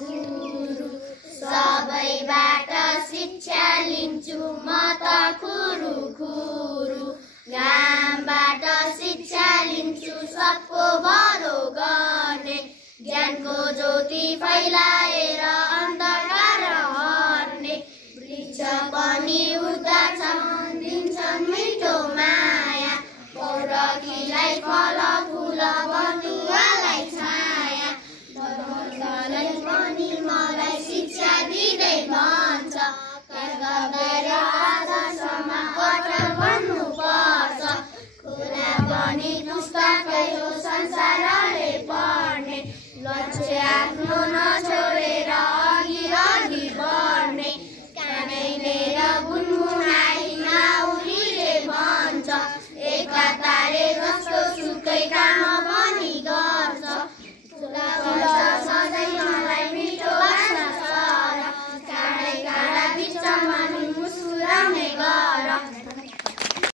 गुरु सबैबाट शिक्षा लिन्छु म त खुरु खुरु घामबाट शिक्षा लिन्छु सबको भलो गर्ने ज्ञानको ज्योति फैला